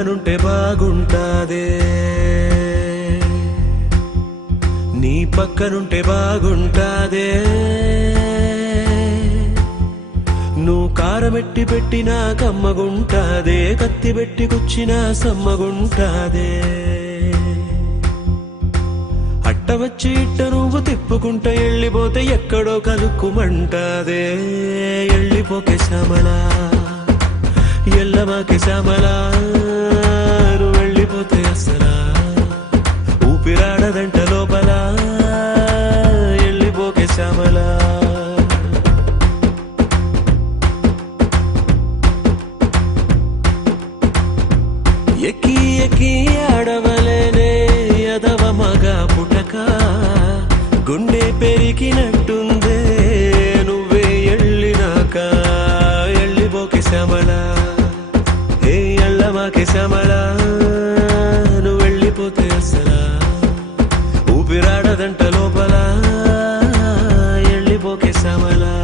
పక్కనుంటే బాగుంటాదే, నీ పక్కనుంటే బాగుంటాదే. నువ్వు కారమెట్టి పెట్టినా కమ్మగుంటాదే, కత్తి పెట్టి కుచ్చినా సమ్మగుంటాదే. అట్ట వచ్చి ఇట్ట నువ్వు తిప్పుకుంటా వెళ్ళిపోతే ఎక్కడో కలుక్కుమంటాదే. వెళ్ళిపోకే శ్యామలా, ఎల్లమాకే శ్యామలా, నువ్వు వెళ్ళిపోతే అసలా ఊపిరాడదంట లోపల. వెళ్ళిపోకే శ్యామలా. ఎక్కి ఎక్కి ఆడవలేనే యదవ మగ పుటక, గుండె పెరిగినట్టుందే నువ్వే ఎళ్ళినాక. ఎళ్ళిపోకే శ్యామలా, ఏ ఎళ్ళమాకే శ్యామలా, నువ్వు వెళ్ళిపోతే అసలా ఊపిరాడదంట లోపల. వెళ్ళిపోకే శ్యామలా.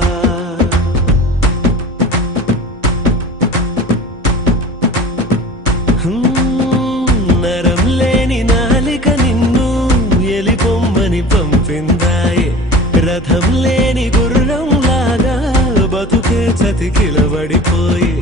నరం లేని నాలిక నిన్ను ఎలిపొమ్మని పంపిందాయే, రథం లేని గుర్రం లాగా బతుకే చతికిలబడిపోయి.